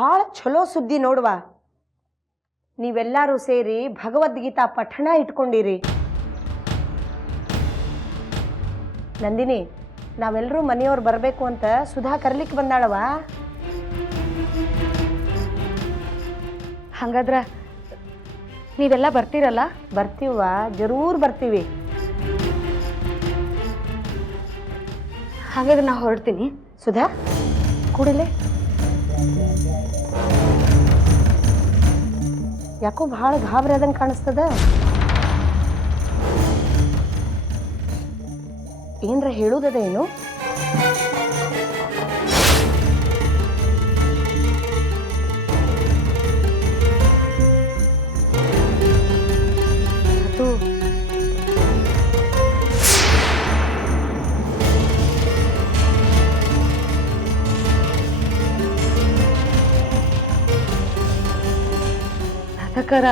ಭಾಳ ಚಲೋ ಸುದ್ದಿ ನೋಡುವ. ನೀವೆಲ್ಲರೂ ಸೇರಿ ಭಗವದ್ಗೀತಾ ಪಠಣ ಇಟ್ಕೊಂಡಿರಿ. ನಂದಿನಿ, ನಾವೆಲ್ಲರೂ ಮನೆಯವ್ರು ಬರಬೇಕು ಅಂತ ಸುಧಾ ಕರ್ಲಿಕ್ಕೆ ಬಂದಾಳವ. ಹಂಗಾದ್ರ ನೀವೆಲ್ಲ ಬರ್ತೀರಲ್ಲ? ಬರ್ತೀವ, ಜರೂರ್ ಬರ್ತೀವಿ. ಹಾಗಾದ್ರೆ ನಾ ಹೊರಡ್ತೀನಿ. ಸುಧಾ ಕೂಡಲೇ ಯಾಕೋ ಭಾಳ ಗಾಬರಿ ಆದಂಗೆ ಕಾಣಿಸ್ತದ. ಏನರ ಹೇಳುವುದದೇನು? ಅದು ಅದಕ್ಕರ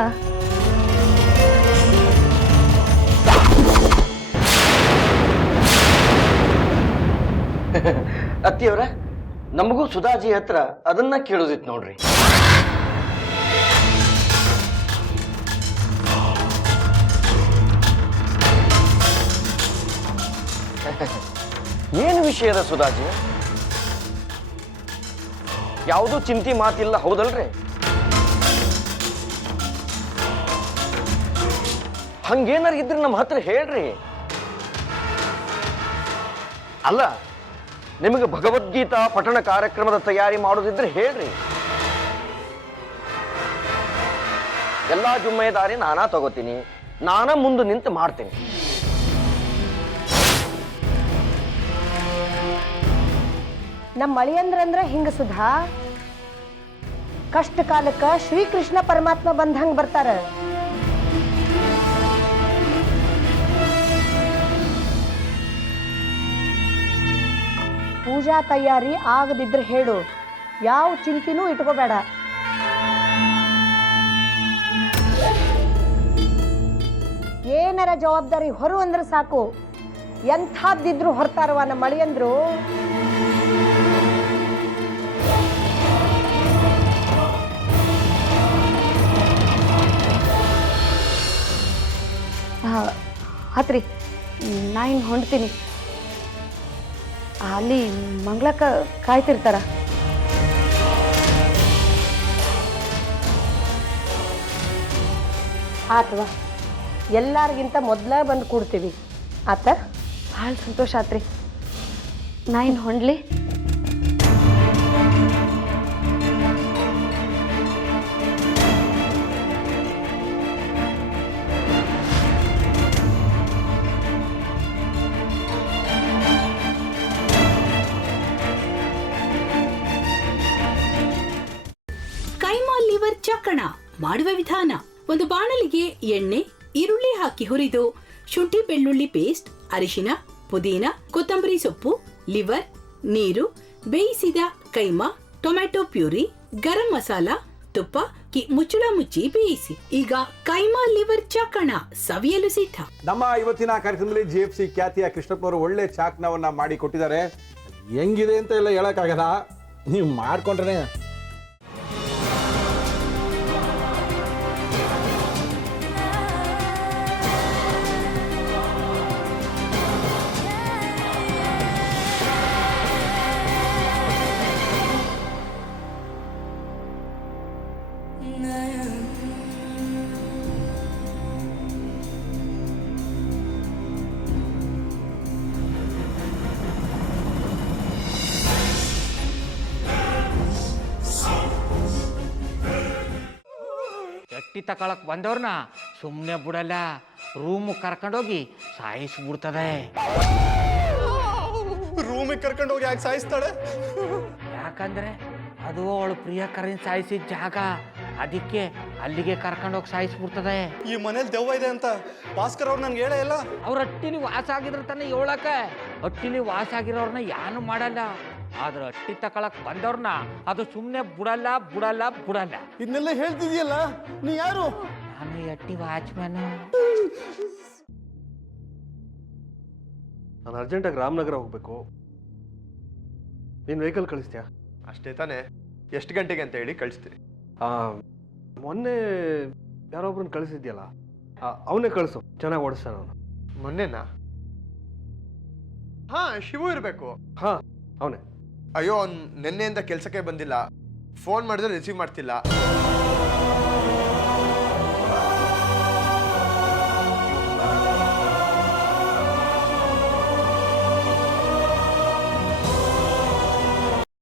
ಅತ್ತಿಯವರ, ನಮಗೂ ಸುಧಾಜಿ ಹತ್ರ ಅದನ್ನ ಕೇಳೋದಿತ್ತು ನೋಡ್ರಿ. ಏನು ವಿಷಯದ ಸುಧಾಜಿ? ಯಾವುದೂ ಚಿಂತೆ ಮಾತಿಲ್ಲ, ಹೌದಲ್ರಿ? ಹಂಗೇನಾರು ಇದ್ರೆ ನಮ್ಮ ಹತ್ರ ಹೇಳ್ರಿ. ಅಲ್ಲ, ನಿಮಗೆ ಭಗವದ್ಗೀತಾ ಪಠಣ ಕಾರ್ಯಕ್ರಮದ ತಯಾರಿ ಮಾಡೋದಿದ್ರೆ ಹೇಳ್ರಿ. ಎಲ್ಲಾ ಜುಮ್ಮೆದಾರಿ ನಾನಾ ತಗೋತೀನಿ, ನಾನಾ ಮುಂದೆ ನಿಂತು ಮಾಡ್ತೀನಿ. ನಮ್ಮ ಮಳಿಯಂದ್ರಂದ್ರ ಹಿಂಗ ಸುಧಾ, ಕಷ್ಟ ಕಾಲಕ್ಕ ಶ್ರೀಕೃಷ್ಣ ಪರಮಾತ್ಮ ಬಂದಂಗ ಬರ್ತಾರ. ಪೂಜಾ ತಯಾರಿ ಆಗದಿದ್ರೆ ಹೇಳು, ಯಾವ ಚಿಂತಿನೂ ಇಟ್ಕೋಬೇಡ. ಏನರ ಜವಾಬ್ದಾರಿ ಹೊರು ಅಂದ್ರೆ ಸಾಕು, ಎಂಥದ್ದಿದ್ರು ಹೊರ್ತಾರವ ನಮ್ಮ ಮಳಿಯಂದ್ರು. ಹತ್ರಿ, ನಾ ಇನ್ನು ಹೊಂಡ್ತೀನಿ. ಅಲ್ಲಿ ಮಂಗ್ಳಕ್ಕ ಕಾಯ್ತಿರ್ತಾರ. ಆತವಾ, ಎಲ್ಲಾರ್ಗಿಂತ ಮೊದಲ ಬಂದು ಕೂಡ್ತೀವಿ. ಆತ, ಭಾಳ ಸಂತೋಷ ಆತ್ರಿ. ನಾ ಇನ್ನು ಹೊಂಡ್ಲಿ. ಕೈಮಾ ಲಿವರ್ ಚಕ್ಕಣ ಮಾಡುವ ವಿಧಾನ: ಒಂದು ಬಾಣಲಿಗೆ ಎಣ್ಣೆ, ಈರುಳ್ಳಿ ಹಾಕಿ ಹುರಿದು ಶುಂಠಿ ಬೆಳ್ಳುಳ್ಳಿ ಪೇಸ್ಟ್, ಅರಿಶಿನ, ಪುದೀನ, ಕೊತ್ತಂಬರಿ ಸೊಪ್ಪು, ಲಿವರ್, ನೀರು, ಬೇಯಿಸಿದ ಕೈಮಾ, ಟೊಮ್ಯಾಟೊ ಪ್ಯೂರಿ, ಗರಂ ಮಸಾಲ, ತುಪ್ಪ ಮುಚ್ಚಳ ಮುಚ್ಚಿ ಬೇಯಿಸಿ. ಈಗ ಕೈಮಾ ಲಿವರ್ ಚಾಕಣ ಸವಿಯಲು ಸಿದ್ಧ. ನಮ್ಮ ಇವತ್ತಿನ ಕಾರ್ಯಕ್ರಮದಲ್ಲಿ GFC ಖ್ಯಾತಿಯ ಕೃಷ್ಣಪ್ಪನವರು ಒಳ್ಳೆ ಚಾಕ್ನವನ್ನ ಮಾಡಿ ಕೊಟ್ಟಿದ್ದಾರೆ. ಹೆಂಗಿದೆ ಅಂತ ಎಲ್ಲ ಹೇಳಕ್ಕಾಗಲ್ಲ, ನೀವು ಮಾಡ್ಕೊಂಡ್ರೆ. ಎಟ್ಟಿ ತಕೊಳಕ್ ಬಂದವ್ರನ್ನ ಸುಮ್ಮನೆ ಬಿಡಲ್ಲ, ರೂಮ್ ಕರ್ಕೊಂಡೋಗಿ ಸಾಯಿಸ್ಬಿಡ್ತದೆ. ರೂಮಿಗೆ ಕರ್ಕೊಂಡೋಗಿ ಯಾಕೆ ಸಾಯಿಸ್ತಾಳೆ? ಯಾಕಂದ್ರೆ ಅದು ಅವಳು ಪ್ರಿಯಕರನ್ ಸಾಯಿಸಿದ ಜಾಗ, ಅದಕ್ಕೆ ಅಲ್ಲಿಗೆ ಕರ್ಕೊಂಡೋಗಿ ಸಾಯಿಸ್ಬಿಡ್ತದೆ. ಈ ಮನೇಲಿ ದೆವ್ವ ಇದೆ ಅಂತ ಭಾಸ್ಕರ್ ಅವ್ರು ನನ್ಗೆ ಹೇಳೇ ಇಲ್ಲ. ಅವ್ರ ಹಟ್ಟಿಲಿ ವಾಸ ಆಗಿದ್ರ ತಾನೆ ಹೇಳಕ. ಹಟ್ಟಿಲಿ ವಾಸ ಆಗಿರೋರ್ನ ಯಾನು ಮಾಡಲ್ಲ, ಆದ್ರೆ ಹಟ್ಟಿ ತಕೊಳಕ್ ಬಂದವ್ರನ್ನ ಅದು ಸುಮ್ಮನೆ ಬಿಡಲ್ಲ ಬಿಡಲ್ಲ ಬಿಡಲ್ಲ. ಇದನ್ನೆಲ್ಲ ಹೇಳ್ತಿದ್ಯಲ್ಲ, ನೀ ಯಾರು? ನಾನು ಹಟ್ಟಿ ವಾಚ್ಮ್ಯಾನ್. ನಾನು ಅರ್ಜೆಂಟಾಗಿ ರಾಮನಗರ ಹೋಗ್ಬೇಕು. ನೀನು ವೆಹಿಕಲ್ ಕಳಿಸ್ತೀಯಾ? ಅಷ್ಟೇ ತಾನೇ? ಎಷ್ಟು ಗಂಟೆಗೆ ಅಂತ ಹೇಳಿ ಕಳಿಸ್ತೀನಿ. ಮೊನ್ನೆ ಯಾರೊಬ್ರನ್ನ ಕಳಿಸಿದ್ಯಲ್ಲ ಅವನೇ ಕಳಿಸು, ಚೆನ್ನಾಗಿ ಓಡಿಸ್ತಾನ ಅವನು. ಮೊನ್ನೆನಾ? ಹಾಂ, ಶಿವು ಇರಬೇಕು. ಹಾಂ, ಅವನೇ. ಅಯ್ಯೋ, ಅವ್ನು ನಿನ್ನೆಯಿಂದ ಕೆಲಸಕ್ಕೆ ಬಂದಿಲ್ಲ. ಫೋನ್ ಮಾಡಿದ್ರೆ ರಿಸೀವ್ ಮಾಡ್ತಿಲ್ಲ.